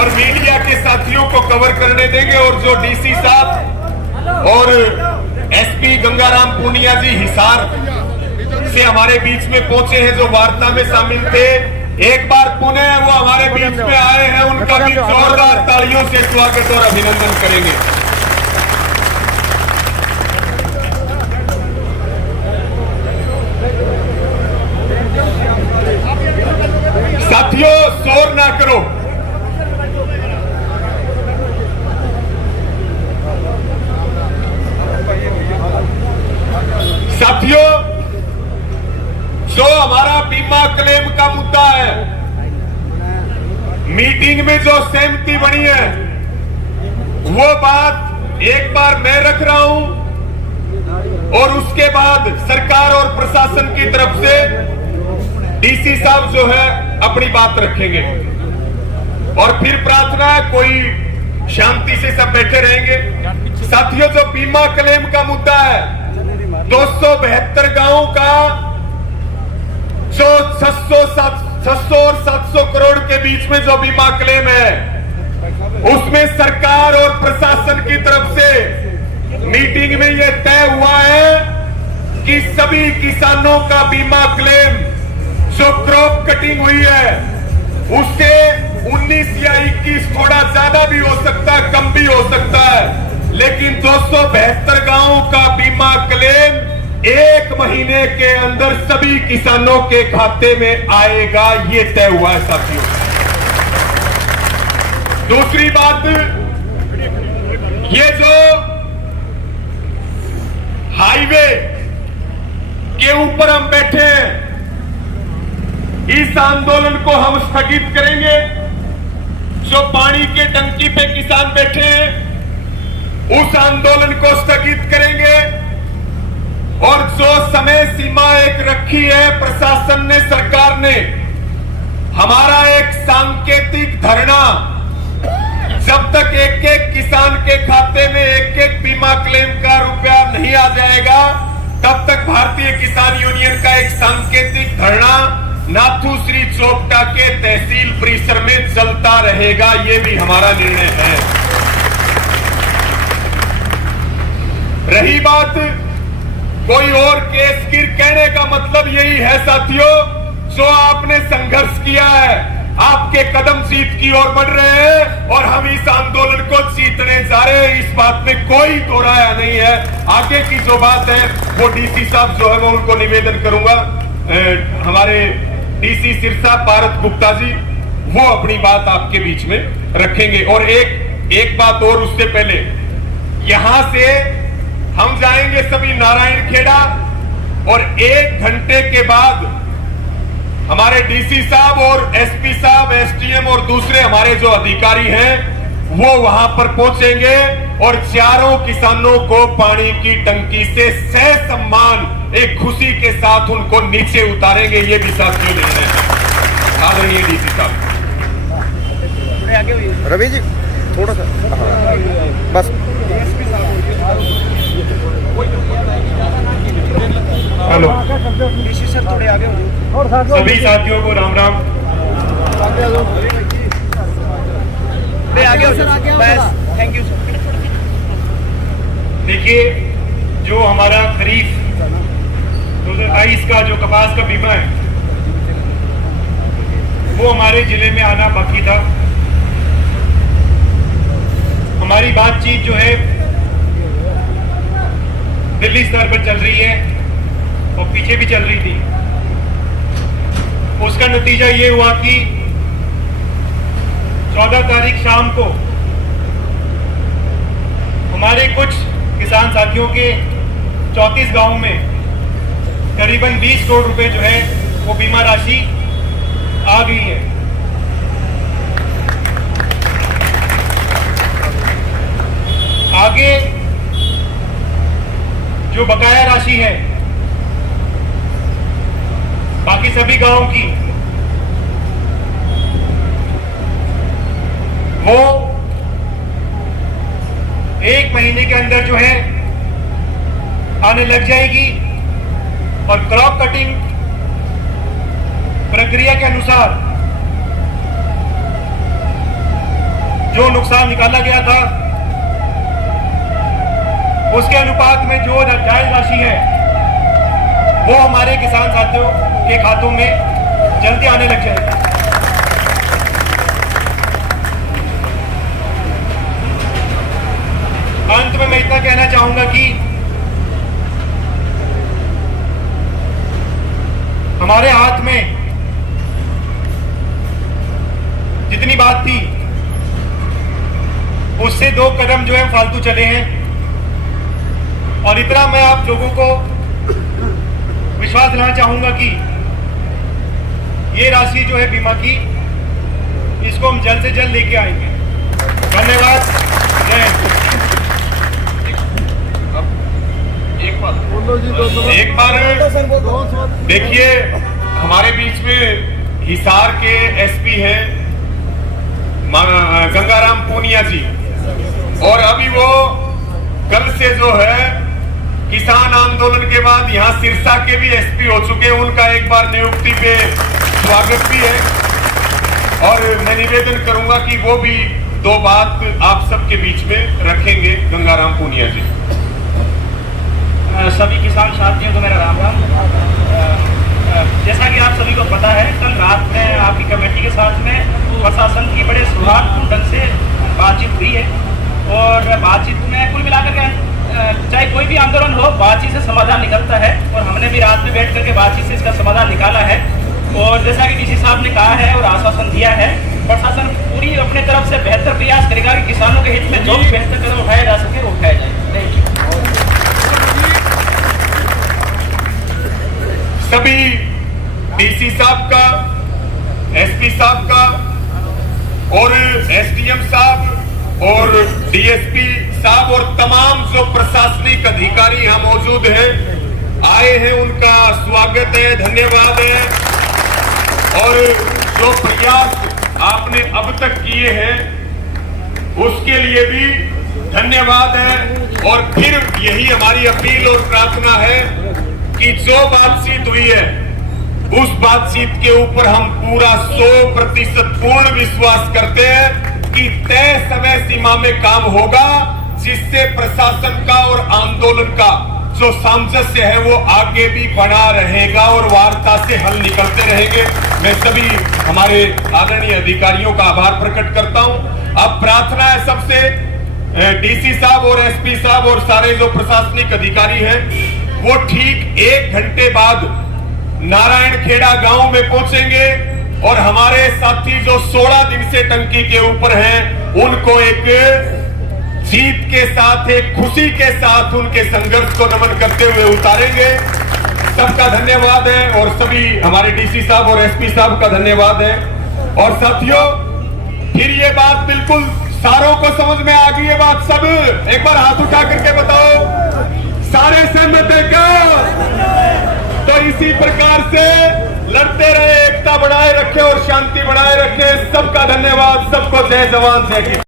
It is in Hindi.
और मीडिया के साथियों को कवर करने देंगे। और जो डीसी साहब और एसपी गंगाराम पूनिया जी हिसार से हमारे बीच में पहुंचे हैं, जो वार्ता में शामिल थे, एक बार पुनः वो हमारे बीच में आए हैं, उनका भी जोरदार तालियों से स्वागत और अभिनंदन करेंगे। साथियों, शोर ना करो। साथियों, जो हमारा बीमा क्लेम का मुद्दा है, मीटिंग में जो सहमति बनी है, वो बात एक बार मैं रख रहा हूं और उसके बाद सरकार और प्रशासन की तरफ से डीसी साहब जो है अपनी बात रखेंगे। और फिर प्रार्थना है, कोई शांति से सब बैठे रहेंगे। साथियों, जो बीमा क्लेम का मुद्दा है, 272 गांवों का जो 600 और 700 करोड़ के बीच में जो बीमा क्लेम है, उसमें सरकार और प्रशासन की तरफ से मीटिंग में यह तय हुआ है कि सभी किसानों का बीमा क्लेम जो क्रॉप कटिंग हुई है उससे 19 या 21, थोड़ा ज्यादा भी हो सकता है, कम भी हो सकता है, लेकिन 272 गांवों का बीमा क्लेम 1 महीने के अंदर सभी किसानों के खाते में आएगा, ये तय हुआ है साथियों। दूसरी बात, ये जो हाईवे के ऊपर हम बैठे हैं, इस आंदोलन को हम स्थगित करेंगे। जो पानी के टंकी पे किसान बैठे हैं, उस आंदोलन को स्थगित करेंगे। और जो समय सीमा एक रखी है प्रशासन ने, सरकार ने, हमारा एक सांकेतिक धरना, जब तक एक एक किसान के खाते में एक एक बीमा क्लेम का रुपया नहीं आ जाएगा, तब तक भारतीय किसान यूनियन का एक सांकेतिक धरना नाथूश्री चोपटा के तहसील परिसर में चलता रहेगा। ये भी हमारा निर्णय है। रही बात कोई और केस की, कहने का मतलब यही है साथियों, जो आपने संघर्ष किया है, आपके कदम जीत की ओर बढ़ रहे हैं और हम इस आंदोलन को जीतने जा रहे हैं, इस बात में कोई दो राय नहीं है। आगे की जो बात है वो डीसी साहब जो है मैं उनको निवेदन करूंगा, हमारे डीसी सिरसा पारस गुप्ता जी, वो अपनी बात आपके बीच में रखेंगे। और एक बात और, उससे पहले यहां से हम जाएंगे सभी नारायण खेड़ा और 1 घंटे के बाद हमारे डीसी साहब और एसपी साहब, एसडीएम और दूसरे हमारे जो अधिकारी हैं वो वहां पर पहुंचेंगे और चारों किसानों को पानी की टंकी से ससम्मान एक खुशी के साथ उनको नीचे उतारेंगे। ये भी साथियों निर्णय है। आदरणीय डीसी साहब, रवि जी थोड़ा सा बस। हेलो डीसी सर, थोड़े आगे सभी साथियों को Ram Ram. Thank you sir. देखिए, जो हमारा खरीफ 2022 का जो कपास का बीमा है, वो हमारे जिले में आना बाकी था। हमारी बातचीत जो है दिल्ली स्तर पर चल रही है और पीछे भी चल रही थी। उसका नतीजा ये हुआ कि 14 तारीख शाम को हमारे कुछ किसान साथियों के 34 गांव में करीबन 20 करोड़ रुपए जो है वो बीमा राशि आ गई है। आगे जो बकाया राशि है बाकी सभी गांवों की, वो 1 महीने के अंदर जो है आने लग जाएगी और क्रॉप कटिंग प्रक्रिया के अनुसार जो नुकसान निकाला गया था उसके अनुपात में जो जायज राशि है वो हमारे किसान साथियों के खातों में जल्दी आने लग जाएगी। अंत में मैं इतना कहना चाहूंगा कि हमारे हाथ में जितनी बात थी उससे 2 कदम जो है फालतू चले हैं, और इतना मैं आप लोगों को विश्वास दिलाना चाहूंगा कि ये राशि जो है बीमा की, इसको हम जल्द से जल्द लेके आएंगे। धन्यवाद। जय हिंद। एक बार देखिए, हमारे बीच में हिसार के एसपी हैं गंगाराम पूनिया जी, और अभी वो कल से जो है किसान आंदोलन के बाद यहाँ सिरसा के भी एसपी हो चुके हैं। उनका एक बार नियुक्ति पे स्वागत भी है, और मैं निवेदन करूंगा कि वो भी 2 बात आप सबके बीच में रखेंगे। गंगाराम पूनिया जी। सभी किसान साथियों को मेरा राम राम। जैसा कि आप सभी को पता है, कल रात में आपकी कमेटी के साथ में प्रशासन की बड़े सौहार्दपूर्ण ढंग से बातचीत हुई है, और बातचीत में कुल मिलाकर के चाहे कोई भी आंदोलन हो, बातचीत से समाधान निकलता है, और हमने भी रात में बैठ करके बातचीत से इसका समाधान निकाला है। और जैसा कि डीसी साहब ने कहा है और आश्वासन दिया है, प्रशासन पूरी अपने तरफ से बेहतर प्रयास करेगा कि किसानों के हित में जो भी बेहतर कदम उठाया जा सके वो उठाया जाए। सभी डीसी साहब का, एसपी साहब का और एसडीएम साहब और डीएसपी साहब और तमाम जो प्रशासनिक अधिकारी यहाँ मौजूद हैं, आए हैं, उनका स्वागत है, धन्यवाद है। और जो प्रयास आपने अब तक किए हैं उसके लिए भी धन्यवाद है। और फिर यही हमारी अपील और प्रार्थना है कि जो बातचीत हुई है उस बातचीत के ऊपर हम पूरा 100% पूर्ण विश्वास करते हैं कि तय समय सीमा में काम होगा, जिससे प्रशासन का और आंदोलन का जो सामंजस्य है वो आगे भी बना रहेगा और वार्ता से हल निकलते रहेंगे। मैं सभी हमारे आदरणीय अधिकारियों का आभार प्रकट करता हूं। अब प्रार्थना है सबसे, डीसी साहब और एसपी साहब और सारे जो प्रशासनिक अधिकारी हैं वो ठीक 1 घंटे बाद नारायणखेड़ा गांव में पहुंचेंगे, और हमारे साथी जो 16 दिन से टंकी के ऊपर हैं उनको एक जीत के साथ, एक खुशी के साथ उनके संघर्ष को नमन करते हुए उतारेंगे। सबका धन्यवाद है, और सभी हमारे डीसी साहब और एसपी साहब का धन्यवाद है। और साथियों, फिर ये बात बिल्कुल सारों को समझ में आ गई है बात? सब एक बार हाथ उठा करके बताओ, सारे सहमत है क्या? तो इसी प्रकार से लड़ते रहे, एकता बनाए रखे और शांति बनाए रखे। सबका धन्यवाद, सबको जय जवान जय किसान।